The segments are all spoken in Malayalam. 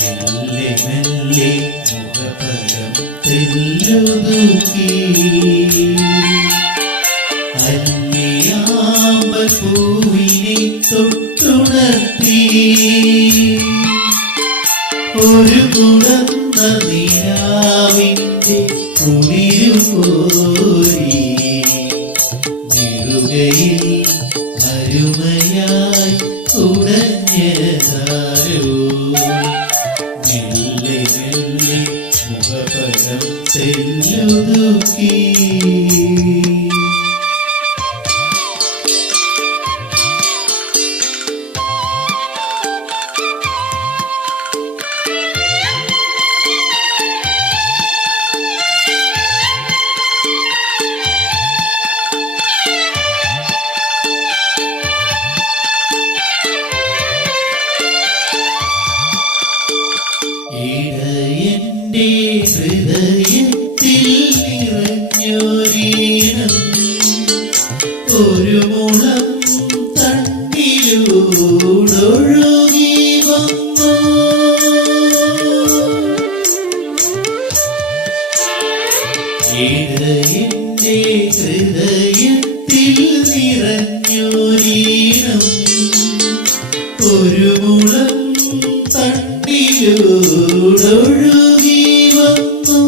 മെല്ലെ മെല്ലെ മുഖപടം തെല്ലൊതുക്കി അന്യാമ്പൽ പൂവിനെ തൊട്ടുണർത്തി ഒരു കുടന്ന നിലാവിന്റെ കുളിരുകോരി നിറുകയിൽ അരുമയായി കുടഞ്ഞതാരോ മെല്ലെ മെല്ലെ മുഖപടം തെല്ലൊതുക്കി ഇടയന്റെ ഹൃദയത്തിൽ നിറഞ്ഞൊരീണം ഒരു മുളം തണ്ടിലൂടൊഴുകി വന്നു ഇടയന്റെ ഹൃദയത്തിൽ നിറഞ്ഞൊരീണം ഒരു മുളം തണ്ടിലൂടൊഴുകി വന്നു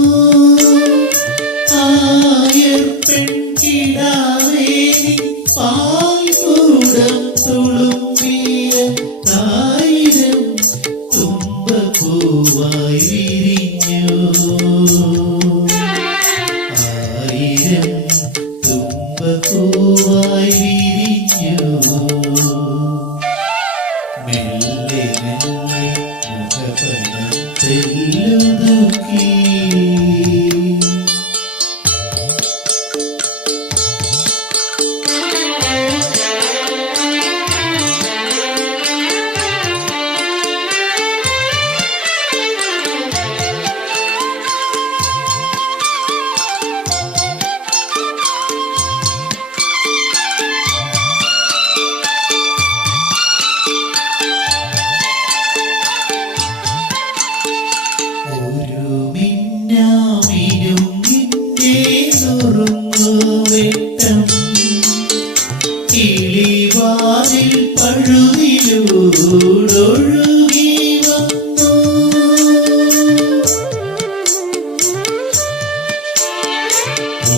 ആയർ പെൺകിടാവേ പാൽക്കൂടം തുളുമ്പിയ ആയിരം തുമ്പപ്പൂവായി വിരിഞ്ഞു ആയിരം തുമ്പപ്പൂവായി വിരിഞ്ഞു മെല്ലെ മെല്ലെ മുഖപടം തെല്ലൊതുക്കി കിളിവാതിൽ പഴുതിലൂടൊഴുകി വന്നു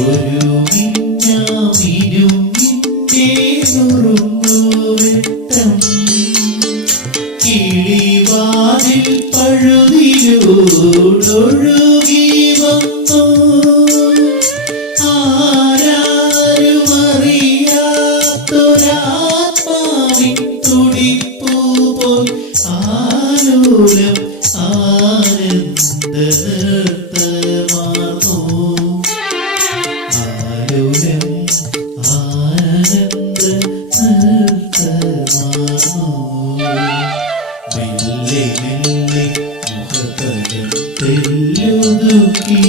ഒരു മിന്നാമിനുങ്ങിന്റെ നുറുങ്ങുവെട്ടം കിളിവാതിൽ പഴുതിലൂടൊഴുകി വന്നു ആരാരുമറിയാത്തൊരാത്മാവിൻ തുടിപ്പൂപോൽ ആലോലം ആനന്ദനൃത്തമാർന്നു ആലോലം ആനന്ദനൃത്തമാർന്നു മെല്ലെ മെല്ലെ മുഖപടം തെല്ലൊതുക്കി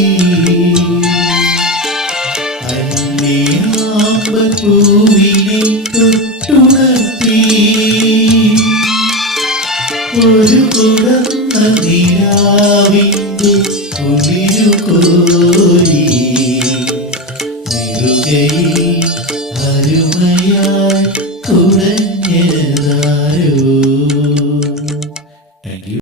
അന്യാമ്പൽ പൂവിനെ തൊട്ടുണർത്തി ഒരു കുടന്ന നിലാവിന്റെ കുളിരുകോരി നിറുകയിൽ അരുമയാ